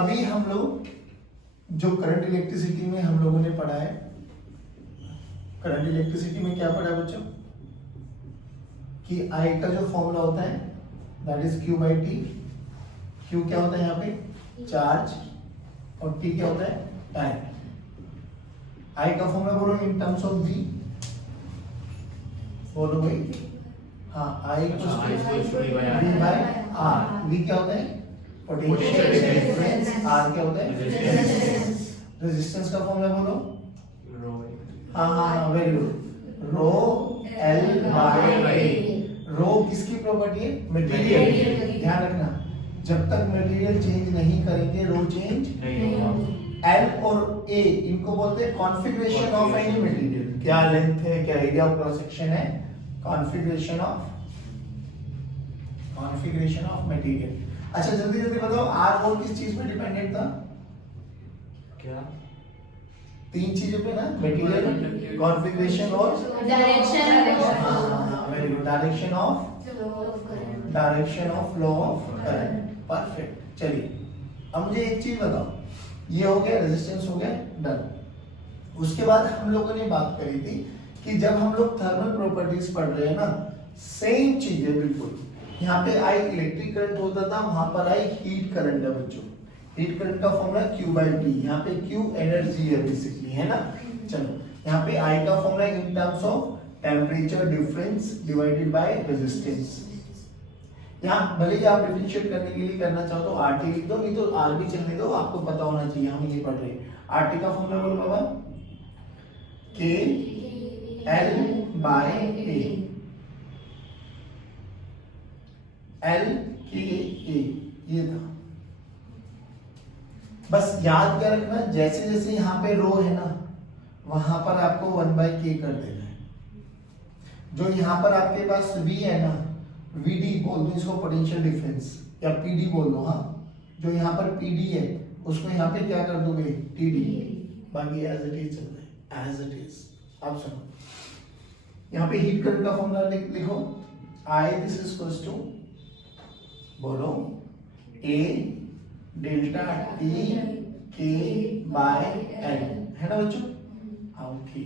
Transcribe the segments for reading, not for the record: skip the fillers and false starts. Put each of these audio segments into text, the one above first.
अभी हम लोग जो करंट इलेक्ट्रिसिटी में हम लोगों ने पढ़ा है, करंट इलेक्ट्रिसिटी में क्या पढ़ा है बच्चों कि आई का जो फॉर्मूला होता है that is Q by T. Q क्या होता है यहाँ पे चार्ज और T क्या होता है टाइम। आई का फॉर्मूला बोलो इन टर्म्स ऑफ V, बोलो भाई। हाँ आई V बाय R। V क्या होता है पोटेंशियल डिफरेंस, R क्या होता है रेजिस्टेंस का फॉर्मूला बोलो। हाँ very good, rho L by A। Rho किसकी प्रॉपर्टी है मटेरियल, ध्यान रखना जब तक मटेरियल चेंज नहीं करेंगे रो चेंज नहीं होगा। L और A इनको बोलते हैं कॉन्फ़िगरेशन ऑफ एनी मटेरियल, क्या लेंथ है क्या एरिया ऑफ क्रॉस सेक्शन है, कॉन्फ़िगरेशन ऑफ मटेरियल। अच्छा जल्दी जल्दी बताओ R और किस चीज पे डिपेंडेंट था, क्या तीन चीजों पे ना, मटेरियल कॉन्फ़िगरेशन और direction. Very good, direction of flow of current. Perfect. चलिए अब मुझे एक चीज बताओ, ये हो गया रेजिस्टेंस हो गया डन। उसके बाद हम लोगों ने बात करी थी कि जब हम लोग थर्मल प्रॉपर्टीज पढ़ रहे हैं ना, सेम चीज है बिल्कुल। यहाँ पे आई इलेक्ट्रिक करंट होता था, वहां पर आई हीट करंट है बच्चों। हीट करंट का फॉर्मूला Q बाई टी, यहाँ पे Q एनर्जी है बेसिकली, है ना। चलो यहाँ पे I का formula in terms of temperature difference divided by resistance. यहाँ भले ही आप डिफरेंशिएट करने के लिए करना चाहो तो RT लिख दो, नहीं तो R भी चलने दो, आपको पता होना चाहिए हम ये पढ़ रहे हैं। RT का फॉर्मूला बोलो बाबा K L by A, L K A ये था। बस याद क्या रखना, जैसे जैसे यहाँ पे रो है ना वहां पर आपको 1 बाई K कर देना है। जो यहाँ पर आपके पास V है ना, VD बोल दो इसको पोटेंशियल डिफरेंस, या PD बोल दो। हाँ जो यहाँ पर PD है उसको यहाँ पे क्या कर दोगे TD, बाकी एज इट इज चल रहा है एज इट इज। आप सुनो यहाँ पे हीट करंट का फॉर्मूला लिखो, I this is equals to बोलो A delta T K by L, है ना बच्चों। ओके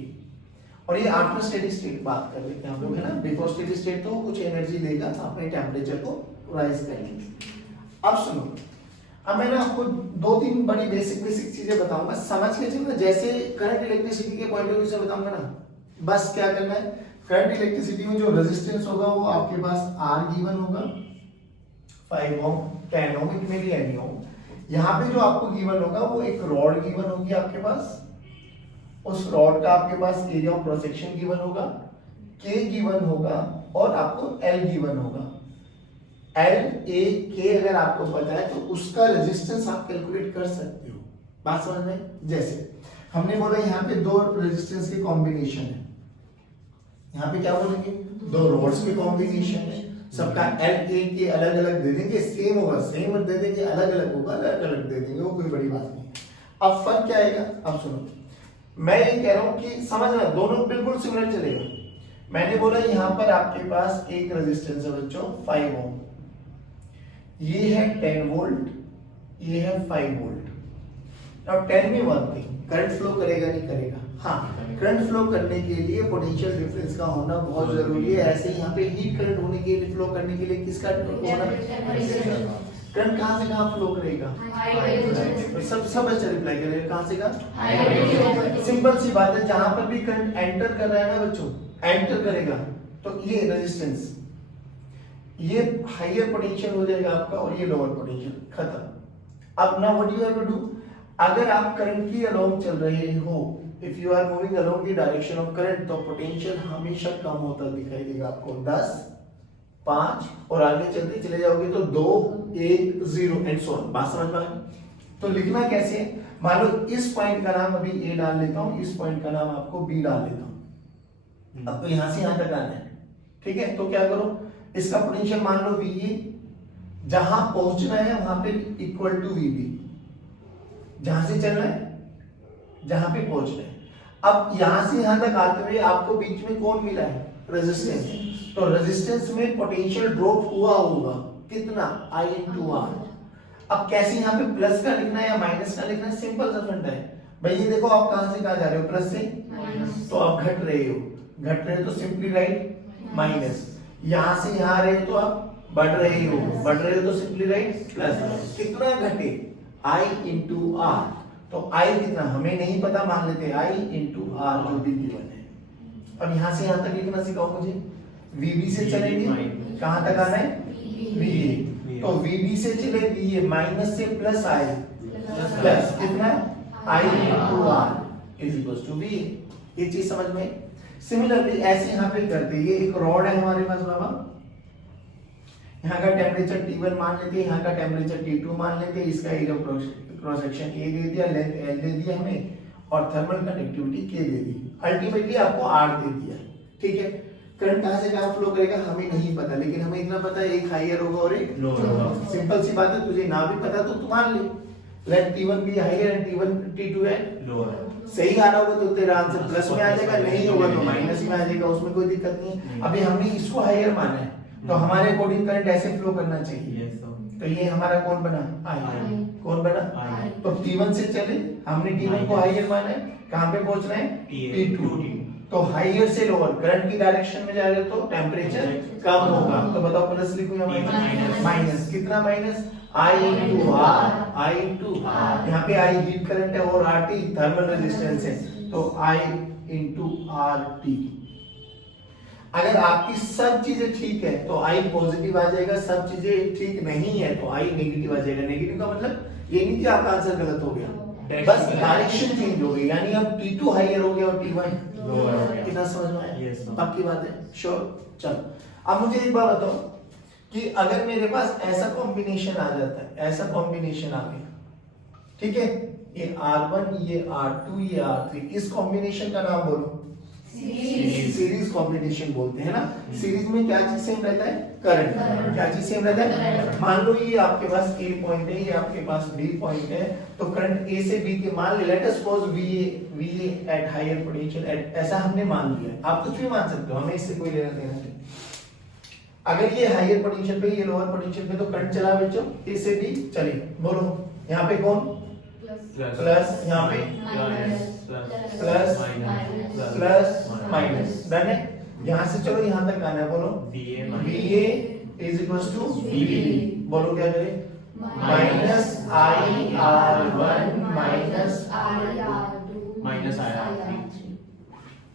और ये आफ्टर स्टेडी स्टेट बात कर लेते हैं हम लोग, है ना। बिफोर स्टेडी स्टेट तो कुछ एनर्जी लेगा अपने टेम्परेचर को राइज करेंगे। अब सुनो, अब मैं ना आपको दो तीन बड़ी बेसिक चीजें बताऊंगा, समझ के चलना। जैसे करंट इलेक्ट्रिसिटी के पॉइंट ऑफ व्यू से बताऊंगा ना, बस क्या करना है, करंट इलेक्ट्रिसिटी में जो रेजिस्टेंस होगा वो आपके पास R गिवन होगा 5 ओम 10 ओम इट में भी एनी ओम। यहाँ पे जो आपको गिवन होगा वो एक रॉड गिवन होगी आपके पास, उस रॉड का आपके पास area of cross section given होगा, K गिवन होगा और आपको L गिवन होगा। L A K अगर आपको पता है तो उसका रेजिस्टेंस आप कैलकुलेट कर सकते हो। बात समझ में, जैसे हमने बोला यहाँ पे दो रेजिस्टेंस के कॉम्बिनेशन है, यहाँ पे क्या बोलेंगे दो रॉड्स के कॉम्बिनेशन है, सबका L A K अलग अलग दे देंगे, सेम होगा सेम दे देंगे, अलग अलग होगा अलग अलग दे देंगे, वो कोई बड़ी बात नहीं। अब फर्क क्या आएगा, अब सुनो मैं ये कह रहा हूं कि समझना दोनों बिल्कुल सिमिलर चलेगा। मैंने बोला यहाँ पर आपके पास एक रेजिस्टेंस है बच्चों 5 ओम, ये है 10 वोल्ट, ये है 5 वोल्ट। अब 10 में वन थिंग, करंट फ्लो करेगा नहीं करेगा, हाँ करंट फ्लो करने के लिए पोटेंशियल डिफरेंस का होना बहुत जरूरी है। ऐसे ही यहाँ पे हीट करंट होने के लिए फ्लो करने के लिए किसका होना, करंट कहाँ से कहाँ फ्लो करेगा, सब अच्छा रिप्लाई करेगा, कहाँ से कहाँ। सिंपल सी बात है, जहां पर भी करंट एंटर कर रहा है ना बच्चों, एंटर करेगा तो ये रेजिस्टेंस, ये हायर पोटेंशियल हो जाएगा आपका और ये लोअर पोटेंशियल, खत्म। अब ना what you have to do, अगर आप करंट की अलोंग चल रहे हो, if you are moving along the direction of current, तो पोटेंशियल हमेशा कम होता दिखाई देगा आपको, 10 5 और आगे चलते चले जाओगे तो 2 1 0 एंड सो ऑन। बात समझ में आ गई। तो लिखना कैसे है, मान लो इस पॉइंट का नाम अभी A डाल लेता हूं, इस पॉइंट का नाम आपको B डाल लेता हूं। अब तो यहां से यहां तक आना है, ठीक है। तो क्या करो, इसका पोटेंशियल मान लो VA, जहां पहुंचना है वहां पे इक्वल टू VB, जहां से चलना है जहां पे पहुंचना है। अब यहां से यहां तक आते हुए आपको बीच में कौन मिला है, रेजिस्टेंस। तो रेजिस्टेंस में पोटेंशियल ड्रॉप हुआ होगा कितना, I into R। अब कैसे यहाँ पे प्लस का लिखना है या माइनस का लिखना है, सिंपल सा फंडा है भाई। ये देखो आप कहां से कहां जा रहे हो, प्लस से, तो आप घट रहे हो तो सिंपली राइट माइनस, यहां से यहां आ रहे हो तो आप बढ़ रहे हो तो सिंपली राइट प्लस। कितना घटे, i इंटू आर, तो i कितना हमें नहीं पता, मान लेते i इंटू आर जो भी गिवन है। अब यहां से यहां तक लिखना सिखाओ मुझे, vb से चलेंगे, कहां तक आना है, va, तो vb से चले va, माइनस से प्लस i, प्लस कितना i into R is equal to va। ये चीज समझ में। सिमिलरली ऐसे यहाँ पे करते, ये एक रॉड है हमारे पास बाबा, यहाँ का टेम्परेचर T1 मान लेते हैं, यहाँ का टेम्परेचर T2 मान लेते हैं, इसका एरिया क्रॉस सेक्शन A दे दिया, लेंथ L दे दिया हमें, और थर्मल कंडक्टिविटी K दे दी, अल्टीमेटली आपको R दे दिया, ठीक है। करंट कहां से कहां फ्लो करेगा हमें नहीं पता, लेकिन हमें इतना पता है एक हायर होगा और एक लोअर होगा। सिंपल सी बात है, तुझे ना भी पता तो तू मान ले, लेट T1 भी हायर एंड T2 है लोअर। सही आ रहा होगा तो तेरा आंसर प्लस में आ जाएगा, नहीं होगा तो माइनस में आ जाएगा, उसमें कोई दिक्कत नहीं है। अभी हमने इसको हायर माना है, तो हमारे अकॉर्डिंग करंट ऐसे फ्लो करना चाहिए। तो ये हमारा कौन बना, आई, कौन बना, आई। तो T1 से चले, हमने T1 को हायर माना है, कहां पे पहुंचना है, T2, तो हायर से लोअर, करंट की डायरेक्शन में जा रहे हो तो टेम्परेचर कम होगा, तो बताओ प्लस लिखूं या माइनस, कितना माइनस, I इंटू आर, यहाँ पे I हीट करंट है और RT थर्मल रेजिस्टेंस है, तो I इंटू RT। अगर आपकी सब चीजें ठीक है तो I पॉजिटिव आ जाएगा, सब चीजें ठीक नहीं है तो I नेगेटिव आ जाएगा। नेगेटिव का मतलब ये नहीं कि आपका आंसर गलत हो गया, बस डायरेक्शन चेंज हो गई, यानी अब T2 हायर हो गया और T1 लोअर हो गया। कितना समझ में आया, पक्की बात है, श्योर। चलो अब मुझे एक बात बताओ कि अगर मेरे पास ऐसा कॉम्बिनेशन आ जाता है, ऐसा कॉम्बिनेशन आ गया, ठीक है, ये R1, ये R2, ये R3, इस कॉम्बिनेशन का नाम बोलो, सीरीज कॉम्बिनेशन बोलते हैं ना। सीरीज में क्या चीज सेम रहता है, करंट। क्या चीज सेम रहता है, मान लो ये आपके पास A पॉइंट है, ये आपके पास B पॉइंट है, तो करंट A से B के मान ले, let us suppose VA at higher potential at, ऐसा हमने मान लिया है। आप कुछ भी मान सकते हो, हमें इससे कोई लेना देना नहीं। अगर ये हायर पोटेंशियल पे, ये लोअर पोटेंशियल पे, तो करंट चला बच्चों A से B चले, बोलो यहाँ पे कौन, प्लस, यहाँ पे प्लस प्लस माइनस, डन है। यहाँ से चलो यहाँ तक आना है, बोलो VA is equals to VB, बोलो क्या करें, minus IR1 minus IR2,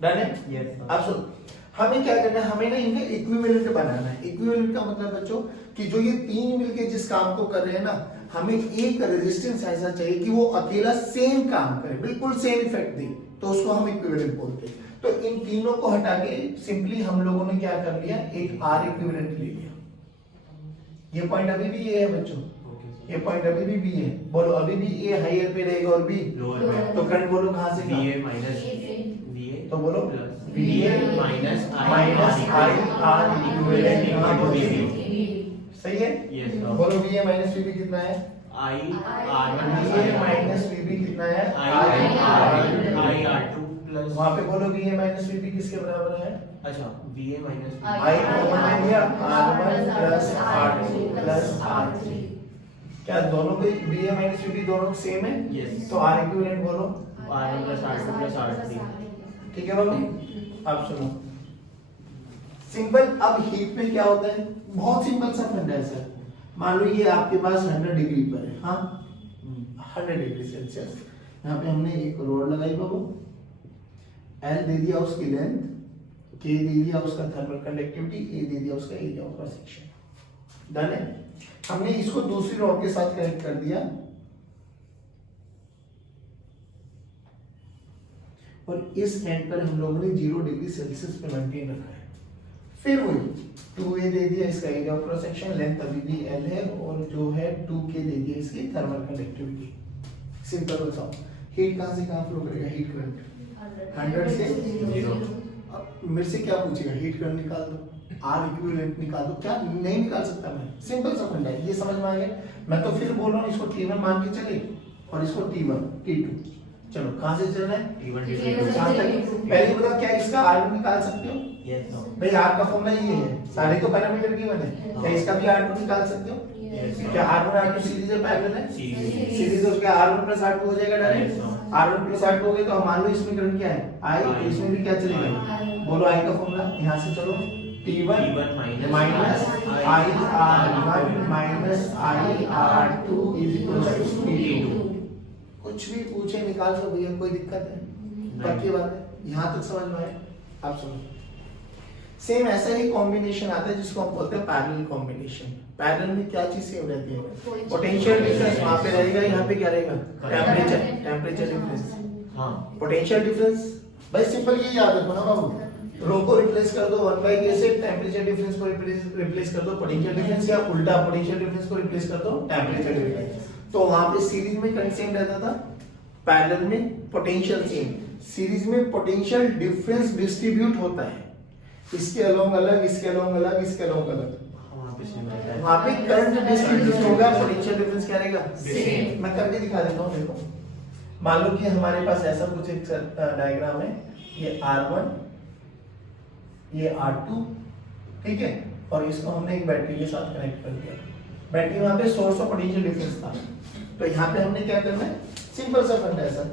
done है। अब सुन, हमें क्या करना है, हमें ना इनका इक्विवेलेंट बनाना है। इक्विवेलेंट का मतलब बच्चों कि जो ये तीन मिलके जिस काम को कर रहे हैं ना, हमें एक रेजिस्टेंस ऐसा चाहिए कि वो अकेला सेम काम करे, बिल्कुल सेम इफेक्ट दे, तो उसको हम इक्विवेलेंट बोलते हैं। तो इन तीनों को हटा के सिंपली हम लोगों ने क्या कर लिया, एक R इक्विवेलेंट ले लिया। ये पॉइंट अभी भी ये है बच्चों, ये पॉइंट अभी भी B है, बोलो अभी भी A हायर पे रहेगा और B लोअर पे, तो करंट बोलो कहां से, VA माइनस VA, तो बोलो VA minus I R equivalent यहां पर VB, सही है। यस, बोलो VA माइनस VB कितना है, I R1, VA minus VB कितना है, I R2 प्लस, वहां पे बोलो VA माइनस VB किसके बराबर है, अच्छा VA माइनस I कॉमन ले लिया, R1 plus R2 plus R3, क्या दोनों पे VA माइनस VB दोनों सेम है, यस, तो R इक्विवेलेंट बोलो R1 plus R2 plus R3, ठीक है बाबू। अब सुनो सिंपल, अब हीट में क्या होता है, बहुत सिंपल सा फंडा है सर। मान लो ये आपके पास 100 डिग्री पर है, हाँ 100 डिग्री सेल्सियस, यहाँ पे हमने एक रोड लगाई बाबू, L दे दिया उसकी लेंथ, K दे दिया उसका थर्मल कंडक्टिविटी, A दे दिया उसका area of cross section, done है। हमने इसको दूसरी रॉड के साथ कनेक्ट कर दिया और इस एंड पर हम लोगों ने 0 डिग्री सेल्सियस पे मेंटेन रखा है। फिर वही 2A दे दिया इसका area of cross section, length अभी भी L है, और जो है 2K दे दिया इसकी थर्मल कंडक्टिविटी। सिंपल बताओ, हीट कहां से कहां फ्लो करेगा, हीट करंट 100 से 0। अब मेरे से क्या पूछेगा, हीट करंट निकाल दो, R इक्विवेलेंट निकाल दो, क्या नहीं निकाल सकता मैं, सिंपल सा फंडा है, ये समझ में आ गया। मैं तो फिर बोल रहा हूँ इसको T1 मान के चले और इसको T1 T2, चलो कहाँ से चल रहा है? T1 कहाँ तक? पहले बताओ क्या इसका R1 निकाल सकते हो? Yes, no. भाई आपका फॉर्मूला ये है, सारे तो पैरामीटर गिवन है, क्या इसका भी R2 निकाल सकते हो? Yes. क्या R1 R2 सीरीज है, पैरेलल है? Series. सीरीज तो उसका R1 प्लस R2 हो जाएगा direct. Yes, no. R1 plus R2 हो गया तो मान लो इसमें करंट क्या है? I, इसमें भी क्या चलेगा? बोलो I का फॉर्मूला, यहाँ से चलो T1 T1 minus I R1 minus I R2 is equal to T2। कुछ भी पूछे निकाल दो भैया, कोई दिक्कत है? पक्की बात है, यहाँ तक समझ में आए? आप सुनो, सेम ऐसा ही कॉम्बिनेशन आता है जिसको हम बोलते हैं पैरेलल कॉम्बिनेशन। पैरेलल में क्या चीज सेम रहती है? पोटेंशियल डिफरेंस वहां पे रहेगा, यहाँ पे क्या रहेगा? Temperature difference. हाँ। पोटेंशियल डिफरेंस भाई सिंपल ये याद रखो ना बाबू, रो को रिप्लेस कर दो 1/k से, टेम्परेचर डिफरेंस को रिप्लेस कर दो पोटेंशियल डिफरेंस, या उल्टा पोटेंशियल डिफरेंस को रिप्लेस कर दो टेम्परेचर डिफरेंस। तो वहां पे सीरीज में करंट सेम रहता था, पैरेलल में पोटेंशियल सेम। सीरीज में पोटेंशियल डिफरेंस डिस्ट्रीब्यूट होता है, इसके अलोंग अलग, इसके अलोंग अलग, इसके अलोंग अलग। वहाँ पे सेम रहता है। वहां पे करंट डिस्ट्रीब्यूट होगा, पोटेंशियल डिफरेंस क्या रहेगा? Same। मैं करके दिखा देता हूँ, देखो मान लो कि हमारे पास ऐसा कुछ एक डायग्राम है, ये R1 ये R2, ठीक है, और इसको हमने एक बैटरी के साथ कनेक्ट कर दिया। बैटरी वहां पे सोर्स ऑफ पोटेंशियल डिफरेंस था, तो यहाँ पे हमने क्या करना है? सिंपल सा फंडा है सर,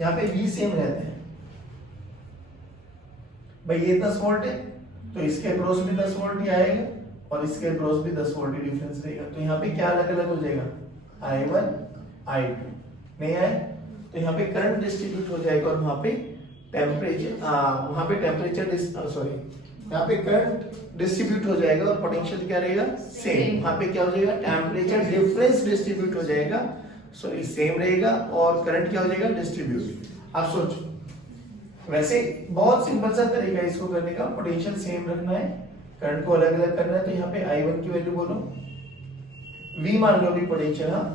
यहाँ पे V सेम रहते हैं भाई, ये 10 वोल्ट है तो इसके अक्रॉस भी 10 वोल्ट ही आएगा और इसके अक्रॉस भी 10 वोल्ट ही डिफरेंस रहेगा। तो यहाँ पे क्या अलग अलग हो जाएगा? I1 I2 नहीं आए तो यहाँ पे करंट डिस्ट्रीब्यूट हो जाएगा, और वहां पे टेम्परेचर सॉरी यहाँ पे करंट डिस्ट्रीब्यूट हो जाएगा और पोटेंशियल क्या रहेगा? सेम। वहां पे क्या हो जाएगा? टेम्परेचर डिफरेंस डिस्ट्रीब्यूट हो जाएगा, सॉरी सेम रहेगा, और करंट क्या हो जाएगा? डिस्ट्रीब्यूट। आप सोचो, वैसे बहुत सिंपल सा तरीका है इसको करने का, पोटेंशियल सेम रखना है, करंट को अलग अलग करना है। तो यहाँ पे I1 की वैल्यू बोलो, V मान लो अभी पोटेंशियल, हाँ,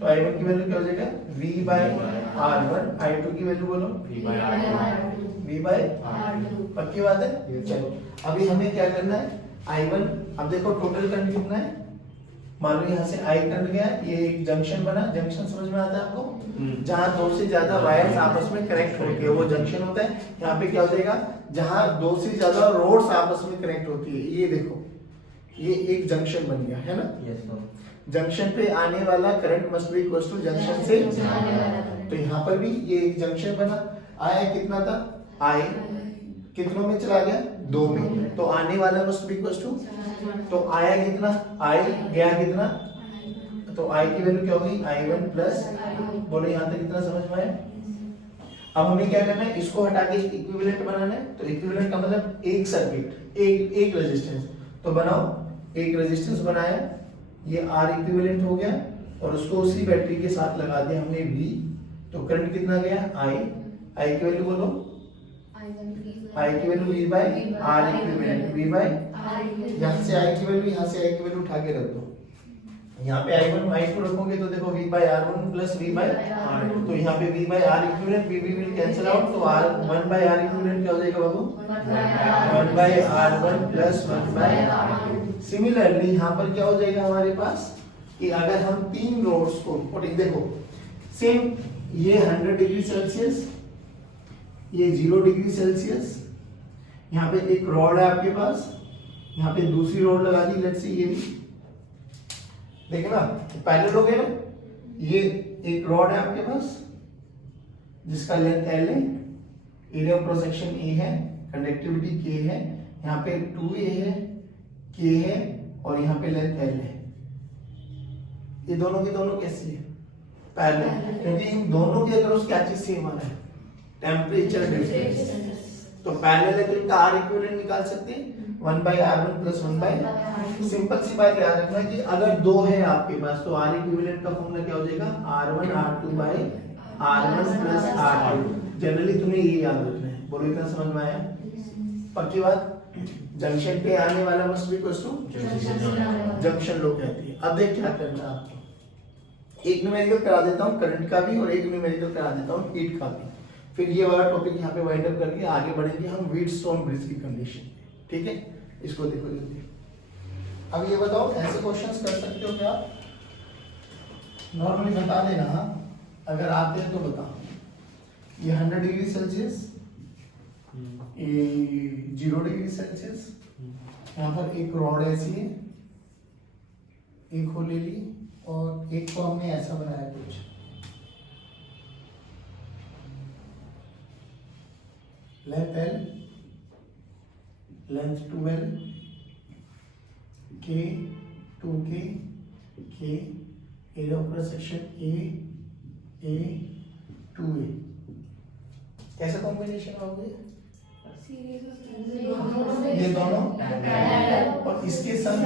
तो I1 की वैल्यू क्या हो जाएगा? V/R1। I2 की वैल्यू बोलो, V/R2। पक्की बात है? चलो अभी हमें क्या करना है? I1, अब देखो टोटल करंट कितना है, मान लो यहाँ से I करंट गया, ये एक जंक्शन बना, जंक्शन समझ में आता है आपको? जहाँ दो से ज्यादा वायर्स आपस में कनेक्ट होती है वो जंक्शन होता है। यहाँ पे क्या हो जाएगा? जहाँ दो से ज्यादा रोड्स आपस में कनेक्ट होती है, ये देखो ये एक जंक्शन बन गया है ना? Yes, no. जंक्शन पे आने वाला current must be equal to junction से तो यहाँ पर भी ये एक जंक्शन बना, आया कितना था? I कितनों में चला गया? 2 में, तो आने वाला मस्ट बी इक्वल टू, तो आया कितना? I गया कितना? तो I की वैल्यू क्या होगी? I1 प्लस, बोलो यहाँ तक कितना समझ में आया? अब हमें क्या करना है? इसको हटा के इक्विवेलेंट बनाना है। तो इक्विवेलेंट का मतलब एक सर्किट, एक रेजिस्टेंस, तो बनाओ, एक रेजिस्टेंस बनाया, ये R इक्विवेलेंट हो गया, और उसको उसी बैटरी के साथ लगा दिया हमने V, तो करंट कितना गया? I की वैल्यू बोलो, I की वैल्यू V/R इक्विवेलेंट, V/, यहाँ से I की वैल्यू, यहाँ से I की वैल्यू उठा के रख दो, यहाँ पे I1 I2 रखोगे तो देखो V/R1 प्लस V/R2, तो यहाँ पे V/R equivalent V will cancel out, तो R1/R इक्विवेलेंट क्या हो जाएगा बाबू? 1/R1 plus 1/R2। सिमिलरली यहाँ पर क्या हो जाएगा हमारे पास कि अगर हम तीन रोड्स को देखो, सेम ये 100 डिग्री सेल्सियस, ये 0 डिग्री सेल्सियस, यहाँ पे एक रॉड है आपके पास, यहाँ पे दूसरी रॉड लगा दी, लेट्स सी ये भी देखना पैरेलल हो गए ना, ये एक रॉड है आपके पास जिसका लेंथ L है, area of cross section A है, कंडक्टिविटी K है, यहाँ पे 2A है, K है, और यहाँ पे लेंथ L है। ये दोनों के दोनों कैसे है? पैरेलल, क्योंकि इन दोनों के अक्रॉस क्या चीज सेम आ रहा है? Temperature difference. तो पैरेलल है तो इनका R इक्विवेलेंट निकाल सकते हैं, 1/R1 प्लस 1/, सिंपल सी बात याद रखना कि अगर दो है आपके पास तो R इक्विवेलेंट का फॉर्मूला क्या हो जाएगा? R1 R2/R1 plus R2। Generally तुम्हें ये याद रखना है। बोलो इतना समझ में आया? पक्की बात? जंक्शन पे आने वाला must be equal to junction law कहती है। अब देख क्या करना है आपको, एक न्यूमेरिकल करा देता हूँ करंट का भी, और एक न्यूमेरिकल करा देता हूँ हीट का भी, फिर ये वाला टॉपिक यहाँ पे वाइंड अप करके आगे बढ़ेंगे हम व्हीटस्टोन ब्रिज की कंडीशन। ठीक है, इसको देखो जल्दी। अब ये बताओ ऐसे क्वेश्चंस कर सकते हो क्या? नॉर्मली बता देना, अगर आते हैं तो बताओ। ये 100 डिग्री सेल्सियस, ये 0 डिग्री सेल्सियस। यहाँ पर एक रॉड ऐसी है, एक को ले ली और एक को हमने ऐसा बनाया कुछ, length L, length 2L, K 2K, K, area of cross section A 2A। कैसा कॉम्बिनेशन होगा ये दोनों, और इसके संग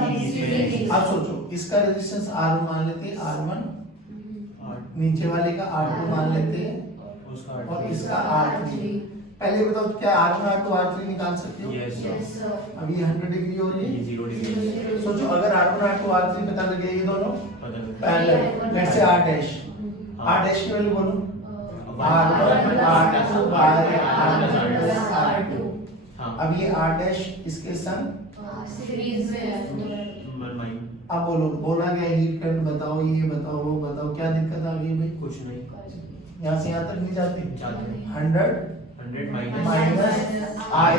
आप सोचो, इसका रेजिस्टेंस R1 मान लेते हैं, R1, नीचे वाले का R2 मान लेते हैं, और इसका R3। पहले बताओ क्या R1 R2 R3 निकाल सकते हो? यस। अब ये 100 डिग्री और ये 0 डिग्री। सोचो, अगर R1 R2 R3 पता लगे, ये दोनों parallel, let's say R dash की वैल्यू बोलो, R1 R2 R2। अब ये R डैश इसके संग सीरीज में अब बोला गया हीट करंट बताओ, ये बताओ, वो बताओ, क्या दिक्कत आ गई भाई? कुछ नहीं, यहाँ से यहाँ तक नहीं जाती। 100 minus I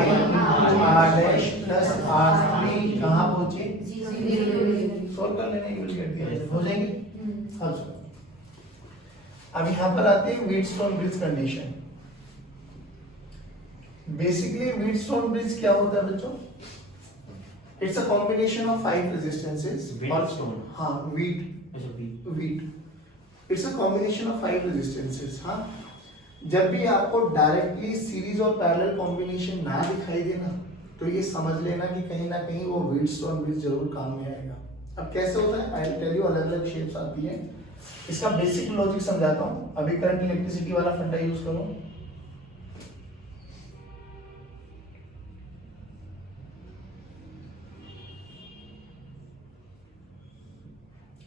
R dash plus R3 कहाँ पहुंचे? सॉल्व कर लेने की वजह दिया हो जाएंगे। अच्छा, अब यहाँ पर आते हैं Wheatstone bridge condition. Basically Wheatstone bridge क्या होता है बच्चों? It's a combination of 5 resistances. Wheatstone। हाँ, wheat it's a combination of 5 resistances. हाँ, जब भी आपको डायरेक्टली सीरीज और पैरेलल कॉम्बिनेशन ना दिखाई दे ना, तो ये समझ लेना कि कहीं ना कहीं वो व्हीटस्टोन ब्रिज जरूर काम में आएगा। अब कैसे होता है, आई विल टेल यू, अलग अलग शेप्स आती है। इसका बेसिक लॉजिक समझाता हूँ। अभी करंट इलेक्ट्रिसिटी वाला फंडा यूज करो।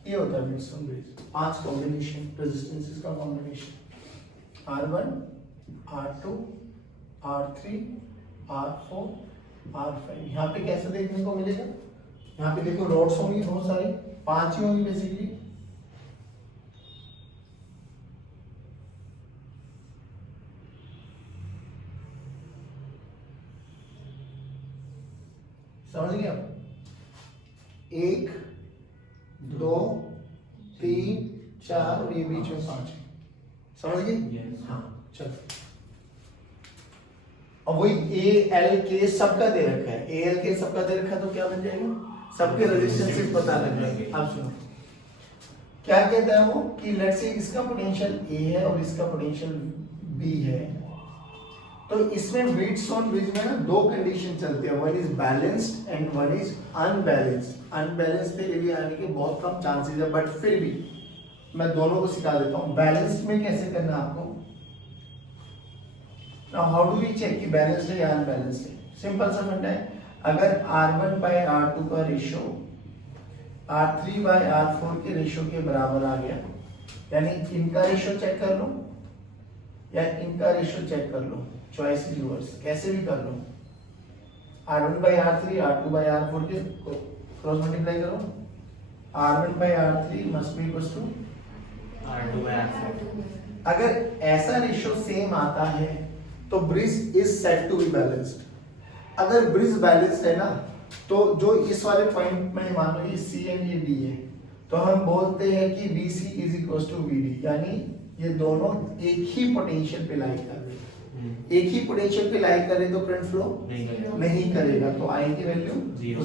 ये होता है व्हीटस्टोन ब्रिज, 5 कॉम्बिनेशन रेजिस्टेंसेस का combination, R1 R2 R3 R4 R5। यहाँ पे कैसे देखने को मिलेगा? यहाँ पे देखो रॉड्स होंगी बहुत सारी, 5 ही होंगी बेसिकली। समझ गए आप? 1 2 3 4 और ये बीच में 5 है। समझ गए? Yes। हाँ, चलो। अब वही ए एल के सबका दे रखा है, ए एल के सबका दे रखा है, तो क्या बन जाएगा? सबके रेजिस्टेंसेस पता लग जाएंगे। आप सुनो क्या कहता है वो, कि लेट्स से इसका पोटेंशियल ए है और इसका पोटेंशियल बी है, तो इसमें व्हीटस्टोन ब्रिज में ना 2 कंडीशन चलते हैं, one is balanced and one is unbalanced. Unbalanced पे एरिया आने के बहुत कम चांसेस है, बट फिर भी मैं दोनों को सिखा देता हूँ। बैलेंस्ड में कैसे करना आपको। Now how do we check कि बैलेंस्ड है या अनबैलेंस्ड है? सिंपल सा फंडा है, अगर R1 बाय R2 का रेशियो R3 बाय R4 के रेशियो के बराबर आ गया, यानी इनका रेशियो चेक कर लो या इनका रेशियो चेक कर लो, चॉइस इज योर्स, कैसे भी कर लो। R1 by R3 R2 bye R4 के क्रॉस मल्टीप्लाई करो, R1 by R3 must be equal to R2 by R4। अगर ऐसा रेशियो सेम आता है तो bridge is said to be balanced. अगर ब्रिज बैलेंस्ड है ना, तो जो इस वाले पॉइंट में मान लो ये C एंड ये D है, तो हम बोलते हैं कि VC is equal to VD, यानी ये दोनों एक ही पोटेंशियल पे लाई कर रहे हैं। एक ही पोटेंशियल पे लाई कर रहे तो करंट फ्लो नहीं करेगा, तो I की वैल्यू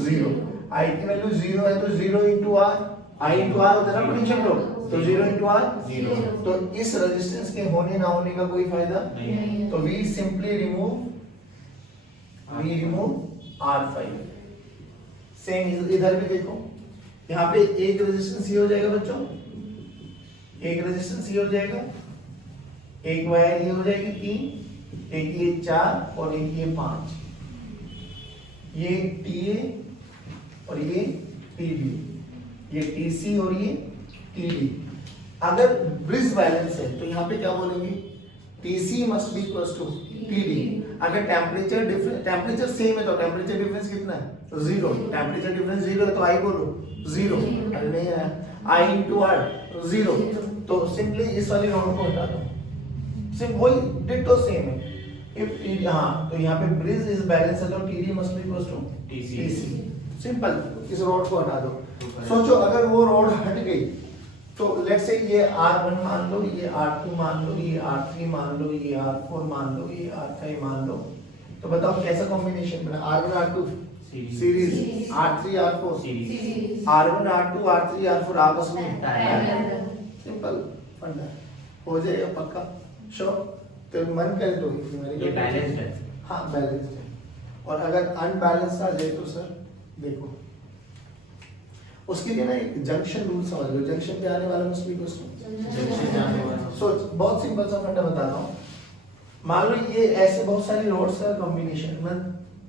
0। I की वैल्यू 0 है तो 0 into R, I into R होता है ना पोटेंशियल फ्लो, तो 0 इंटू आर 0। तो इस रेजिस्टेंस के होने ना होने का कोई फायदा नहीं। तो we simply remove R5। Same इधर भी देखो, यहाँ पे एक रेजिस्टेंस ये हो जाएगा बच्चों, एक रेजिस्टेंस ये हो जाएगा, एक वायर ये हो जाएगी 3, एक ये 4 और एक ये 5, ये TA और ये TB, ये TC और ये TD। अगर ब्रिज बैलेंस है तो यहाँ पे क्या बोलेंगे, TC must be equal to TD। अगर टेम्परेचर सेम है तो टेम्परेचर डिफरेंस कितना है? 0। टेम्परेचर डिफरेंस 0 है तो I बोलो 0, अरे नहीं है I इंटू R 0। तो सिंपली इस वाली नोट को हटा दो, सिर्फ वही डिटो सेम है। इफ टीडी, हाँ तो यहाँ पे ब्रिज इज बैलेंस है तो TD must be equal to TC। Simple, इस रोड को हटा दो। सोचो अगर वो रोड हट गई तो लेट्स से ये R1 मान लो, ये R2 मान लो, ये R3 मान लो, ये R4 मान लो, ये R5 मान लो, तो बताओ कैसा कॉम्बिनेशन बना? R1 R2 series, R3 R4 series, R1 R2 R3 R4 आपस में Parallel। सिंपल फंडा हो जाएगा पक्का, श्योर। तो मन करे तो ये बैलेंस्ड है। हाँ बैलेंस्ड है। और अगर अनबैलेंस आ जाए तो सर देखो उसके लिए ना एक जंक्शन रूल समझ लो, जंक्शन पे आने वाला मस्ट बी जंक्शन जाने वाला। सोच, बहुत सिंपल सा फंडा बताता हूँ। मान लो ये ऐसे बहुत सारी रोड्स का कॉम्बिनेशन, मैं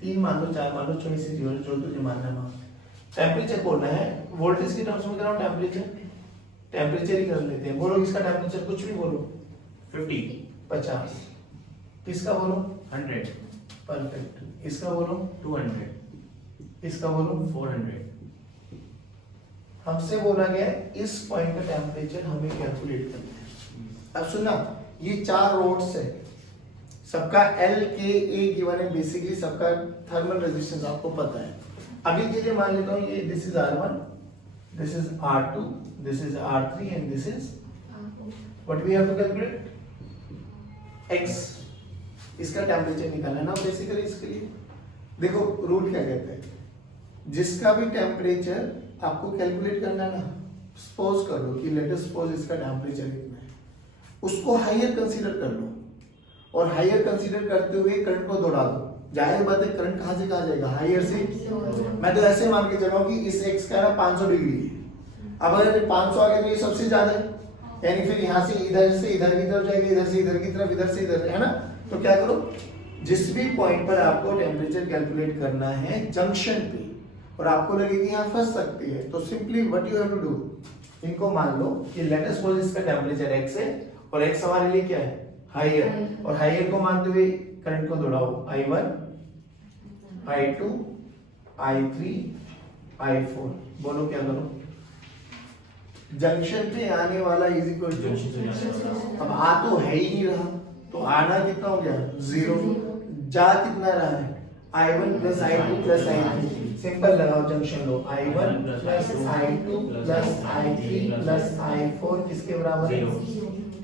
3 मान लो 4 मान लो, चॉइस इज योर, जो तुझे मानना मान। टेम्परेचर बोलना है, वोल्टेज की टर्म्स में कर रहा हूँ, टेम्परेचर ही कर लेते हैं। बोलो इसका टेम्परेचर कुछ भी बोलो, 50, 50। किसका बोलो? 100, परफेक्ट। इसका बोलो? 200, इसका बोलो? 400। हमसे बोला गया है इस पॉइंट का टेम्परेचर हमें कैलकुलेट करना है। अब सुनना, ये 4 रोड्स है, सबका L K A गिवन है, बेसिकली सबका थर्मल रेजिस्टेंस आपको पता है। अभी के लिए मान लेता हूँ ये this is R1, this is R2, this is R3 and this is what we have to calculate X। इसका टेम्परेचर निकालना है ना बेसिकली। इसके लिए देखो रूल क्या कहता है, जिसका भी टेम्परेचर आपको कैलकुलेट करना है ना, सपोज कर लो कि लेट अस सपोज इसका टेम्परेचर इतना है, उसको हायर कंसीडर कर लो और हायर कंसीडर करते हुए करंट को दौड़ा दो। जाहिर बात है करंट कहाँ से कहाँ जाएगा? हायर से। मैं तो ऐसे मान के चल रहा हूँ कि इस एक्स का ना 500 डिग्री है। अब अगर 500 आ गया तो ये सबसे ज्यादा है, यानी फिर यहाँ से इधर की तरफ जाएगा, इधर से इधर की तरफ, इधर से इधर, है ना। तो क्या करो, जिस भी पॉइंट पर आपको टेम्परेचर कैलकुलेट करना है जंक्शन पे और आपको लगे कि यहाँ फंस सकती है, तो simply what you have to do, इनको मान लो कि लेट अस सपोज इसका टेम्परेचर x है और x हमारे लिए क्या है? हायर। और हायर को मानते हुए करंट को दौड़ाओ, I1 I2 I3 I4। बोलो क्या करो? जंक्शन पे आने वाला इज इक्वल टू, जंक्शन से जाने वाला। अब आ तो है ही नहीं रहा, तो आना कितना हो गया? 0। जा कितना रहा है? I1 plus I2 plus I3। Simple लगाओ, जंक्शन लो, I1 plus I2 plus I3 plus I4 किसके बराबर है?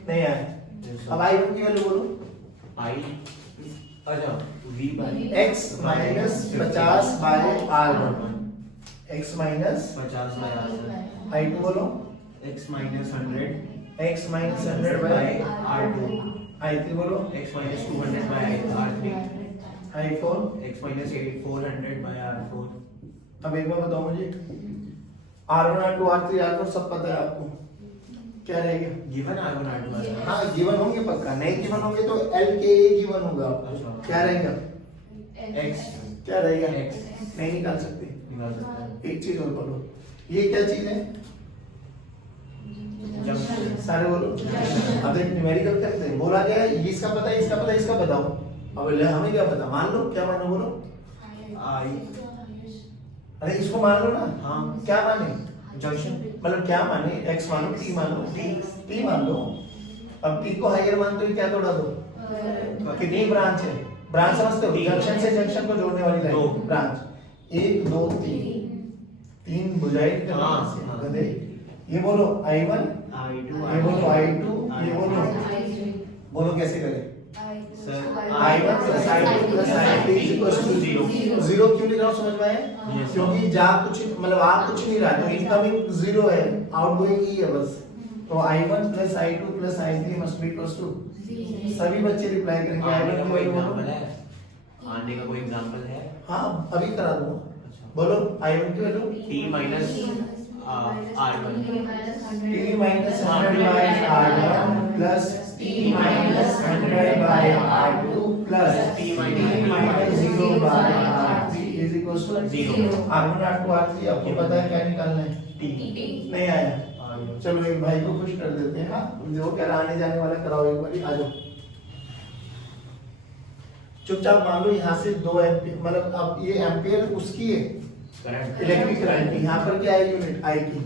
नहीं आया। अब I1 की वैल्यू बोलो। I, अच्छा V by x minus 50 by R1, x minus 50 by R1, I2 बोलो, x minus 100 x minus 100 by by R2, I3 बोलो, x minus 200 by R3, I4। x minus 400 by R4। अब एक बार बताओ मुझे, R1 R2 R3 R4 सब पता है आपको, क्या रहेगा? गिवन R1 R2 हाँ गिवन होंगे पक्का, नहीं गिवन होंगे तो L K A गिवन होगा आपको। क्या रहेगा? x, क्या रहेगा? X। नहीं निकाल सकते। निकाल सकते हैं। एक चीज और बोलो, ये क्या चीज है? जंक्शन। सारे बोलो। अब एक न्यूमेरिकल करते हैं, बोला गया है इसका पता है, इसका पता है, इसका बताओ। अब हमें क्या पता? मान लो, क्या मानो बोलो? I, अरे इसको मान लो ना। हाँ। क्या माने? जंक्शन। मतलब क्या माने? x मानो, t मानो, t मान लो। अब t को हायर मानते हुए क्या तोड़ा दो? कितनी ब्रांच है? ब्रांच समझते हो? जंक्शन से जंक्शन को जोड़ने वाली दो। लाइन, ब्रांच 1 2 3 बुझाई करना हाँ, से हाँ। गधे। ये बोलो I1, I2, ये बोलो I2, ये बोलो, बोलो कैसे करें? I1 plus I2 plus I3 equals to 0। 0 क्यों लिख रहा हूँ समझ में आया? Yes। क्योंकि जा कुछ मतलब आ कुछ नहीं रहा, तो इनकमिंग 0 है, आउटगोइंग ही है बस। तो I1 plus I2 plus I3 must be equals to, सभी बच्चे रिप्लाई करेंगे आने I1 का की कोई वैल्यू एग्जांपल बोलो। है? आने का कोई एग्जांपल है? हाँ अभी करा दूंगा, अच्छा। बोलो I1 की value T minus R1, t minus 100 by R1 plus t minus 100 by R2 plus t minus 0 by R3 is equals to 0। R1 R2 R3 आपको पता है क्या निकालना है? T, नहीं आया? चलो एक भाई को खुश कर देते हैं। हाँ जो कह रहा आने जाने वाला कराओ, एक बार आ जाओ। चुपचाप मान लो यहाँ से 2 एम्पियर, मतलब अब ये एम्पियर उसकी है करंट। इलेक्ट्रिक करंट, यहाँ पर क्या है यूनिट? आई की।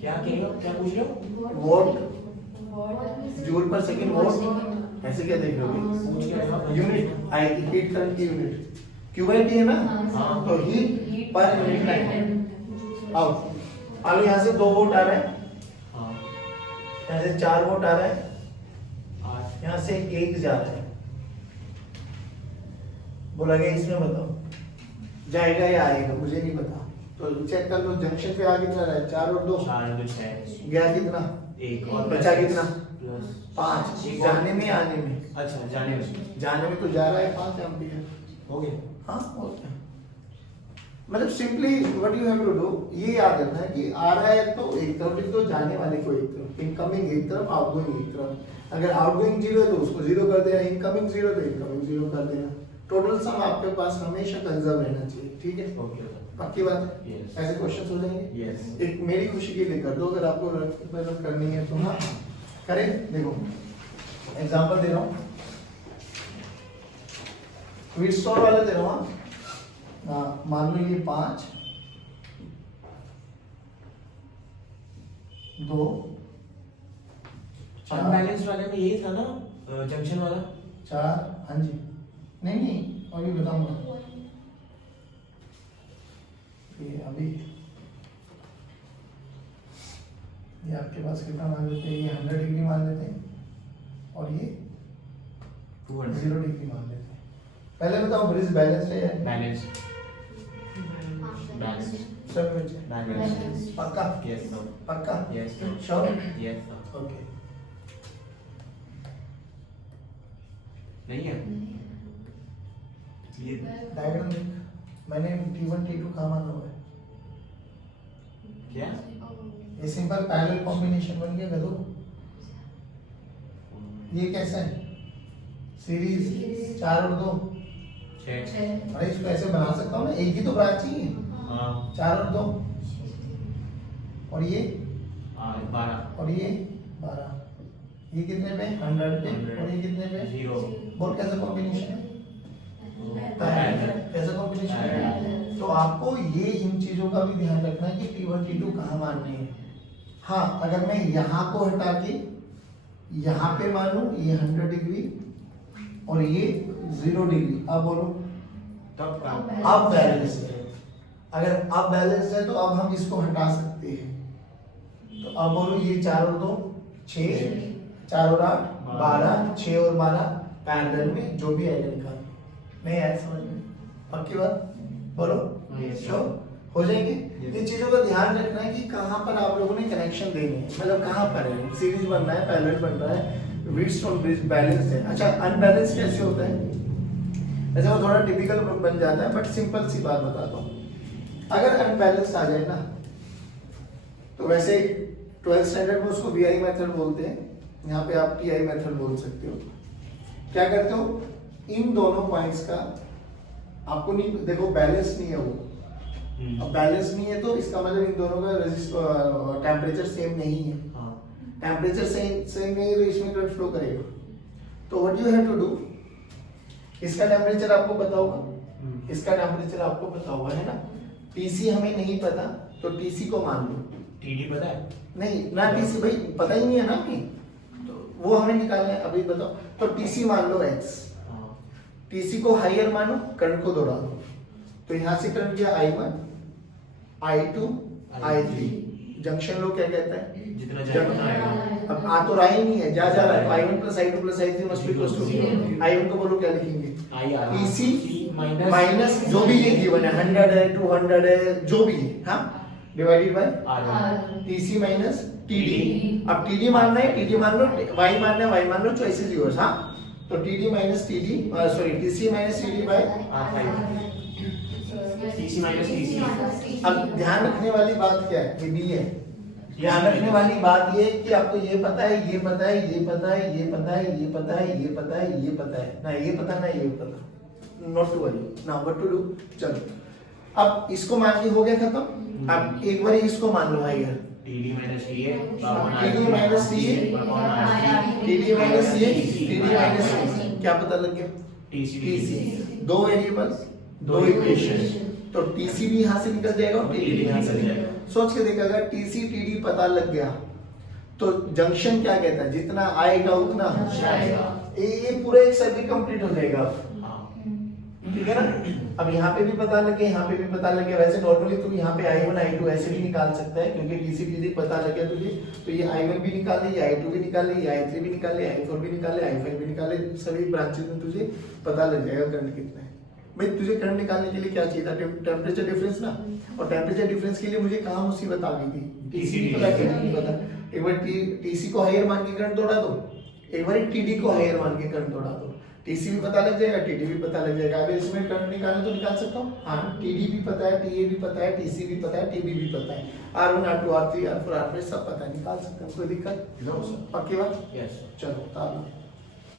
क्या कह रहे हो? क्या पूछ रहे हो? वोल्ट जूल पर सेकंड वोल्ट, ऐसे क्या देख रहे हो? यूनिट आएगी, हीट करंट की यूनिट क्यूबाइट है ना, हाँ। तो हीट पर यूनिट टाइम। अब मान लो यहाँ से 2 वोल्ट आ रहा है, हाँ यहाँ से 4 वोल्ट आ रहा है, 8 यहाँ से 1 जा रहा है, बोला गया इसमें बताओ जाएगा या आएगा, मुझे नहीं पता, तो चेक कर लो। जंक्शन पे आ कितना रहा है? 4 और 2 4 2 6 गया कितना? 1 और बचा कितना? प्लस 5 एक जाने में आने में, अच्छा जाने में जाने में तो जा रहा है 5 एम्पीयर। हो गया। हाँ और क्या, मतलब simply what you have to do, ये याद रखना है कि आ रहा है तो एक तरफ लिख दो, जाने वाले को एक तरफ, इनकमिंग एक तरफ, आउटगोइंग एक तरफ। अगर आउटगोइंग 0 है तो उसको 0 कर देना, इनकमिंग 0 तो इनकमिंग 0 कर देना। टोटल सम आपके पास हमेशा कंजर्व रहना चाहिए, ठीक है? ओके पक्की बात है? Yes. ऐसे क्वेश्चन हो जाएंगे। यस एक मेरी खुशी के लिए कर दो, अगर आपको मतलब करनी है तो हाँ करें। देखो एग्जांपल दे रहा हूँ, व्हीटस्टोन वाला दे रहा हूँ। हाँ मान लो ये 5 2 अनबैलेंस्ड वाले में यही था ना, जंक्शन वाला। 4, हाँ जी, नहीं अभी बताऊंगा। ये अभी ये आपके पास कितना मान लेते हैं? ये 100 डिग्री मान लेते हैं और ये 0 डिग्री मान लेते हैं। पहले बताओ ब्रिज बैलेंस है या बैलेंस बैलेंस सब में? बैलेंस पक्का? यस नो पक्का? Yes no sure? Yes no okay. नहीं है ये डायग्राम देख, मैंने T1 T2 कहाँ माना हुआ है? क्या ये सिंपल पैरेलल कॉम्बिनेशन बन गया गधो। ये कैसा है? सीरीज 4 और 2। 6 अरे इसको ऐसे बना सकता हूँ ना, एक ही तो ब्रांच ही है। हाँ 4 और 2 और ये 12 और ये 12, ये कितने पे? 100 पे। 100 और ये कितने पे? 0 बोल कैसा कॉम्बिनेशन है? पैरेलल कैसा कॉम्बिनेशन है? पैरेलल। तो आपको ये इन चीजों का भी ध्यान रखना है कि T1 T2 कहाँ मानने हैं। हाँ अगर मैं यहाँ को हटा के यहाँ पे मानूं, ये 100 डिग्री और ये 0 डिग्री, अब बोलो तब का अब बैलेंस है। अगर अब बैलेंस है तो अब हम इसको हटा सकते हैं। तो अब बोलो ये 4 और 2 6, 4 और 8 12, 6 और 12 पैरेलल में जो भी आएगा निकाल। नहीं आया समझ में? पक्की बात? बोलो श्योर हो जाएंगे। इन चीजों का ध्यान रखना है कि कहाँ पर आप लोगों ने कनेक्शन देने हैं, मतलब कहाँ पर है, सीरीज बन रहा है, पैरेलल बन रहा है, व्हीटस्टोन ब्रिज बैलेंस है। अच्छा अनबैलेंस कैसे होता है? ऐसे वो थोड़ा टिपिकल बन जाता है, बट सिंपल सी बात बताता हूँ। अगर अनबैलेंस आ जाए ना, तो वैसे 12th स्टैंडर्ड में उसको VI मेथड बोलते हैं, यहाँ पे आप TI मेथड बोल सकते हो। क्या करते हो? इन दोनों पॉइंट्स का आपको नहीं देखो, बैलेंस नहीं है वो। अब बैलेंस नहीं है तो इसका मतलब इन दोनों का टेम्परेचर सेम नहीं है। टेम्परेचर सेम नहीं है तो इसमें करंट फ्लो करेगा। तो what you have to do, इसका टेम्परेचर आपको पता होगा, इसका टेम्परेचर आपको पता होगा, है ना? TC हमें नहीं पता तो TC को मान लो। TD पता है? नहीं ना, TC भाई पता ही नहीं है ना हमें, तो वो हमें निकालना है। अभी बताओ, तो TC मान लो X, TC को हायर मानो, करंट को दौड़ा दो, तो यहाँ से करंट गया I1 I2 I3। जंक्शन लो क्या कहता है? जितना जाएगा आएगा। अब आ तो रहा ही नहीं है, जा रहा है, तो I1 plus I2 plus I3 must be equal to 0। I1 को बोलो क्या लिखेंगे? TC माइनस जो भी ये गिवन है, 100 है 200 है जो भी है, हाँ, divided by TC minus TD। अब TD मानना है, TD मान लो, Y मानना है, Y मान लो, चॉइस इज योर्स। हाँ तो TD minus TD sorry TC minus TD by. TC minus TC। अब ध्यान रखने वाली बात क्या है? ये भी है, ध्यान रखने वाली बात ये कि आपको ये पता है, ये पता है, ये पता है, ये पता है, ये पता है, ये पता है, ये पता है ना, ये पता ना ये पता, not to worry now what to do. चलो अब इसको मान के हो गया खत्म। अब एक बार इसको मान लो higher, TD minus TA TD minus TA, TD minus ये, TD माइनस ये, क्या पता लग गया? TC। दो वेरिएबल्स दो इक्वेशन, तो TC भी यहाँ से निकल जाएगा और TD भी यहाँ से निकल जाएगा। सोच के देखा, अगर TC TD पता लग गया तो जंक्शन क्या कहता है, जितना आएगा उतना जाएगा। ये पूरा एक सर्किट कंप्लीट हो जाएगा अब। ठीक है ना। अब यहाँ पे भी पता लगे, यहाँ पे भी पता लगे। वैसे नॉर्मली तुम यहाँ पे I1 I2 ऐसे भी निकाल सकता है, क्योंकि DC पता लग गया तुझे, तो ये I1 भी निकाले, ये I2 भी निकाले, ये I3 भी निकाले, I4 भी निकाले, I5 भी निकाले, सभी ब्रांचेस में तुझे पता लग जाएगा करंट कितना है। भाई तुझे करंट निकालने के लिए क्या चाहिए था, टेम्परेचर डिफरेंस ना, और टेम्परेचर डिफरेंस के लिए मुझे कहाँ मुसीबत आ गई थी, TC पता क्या नहीं पता। एक बार TC को हायर मान के करंट दौड़ा दो, एक बार TD को हायर मान के करंट दौड़ा दो, TC भी पता लग जाएगा, TD भी पता लग जाएगा। अगर इसमें करंट निकालना तो निकाल सकता हूँ। हाँ, TD भी पता है, TA भी पता है, TC भी पता है, TB भी पता है, R1 R2 R3 R4 R5 सब पता है, निकाल सकते हैं, कोई दिक्कत? No, sir. पक्की बात? Yes. चलो ताला।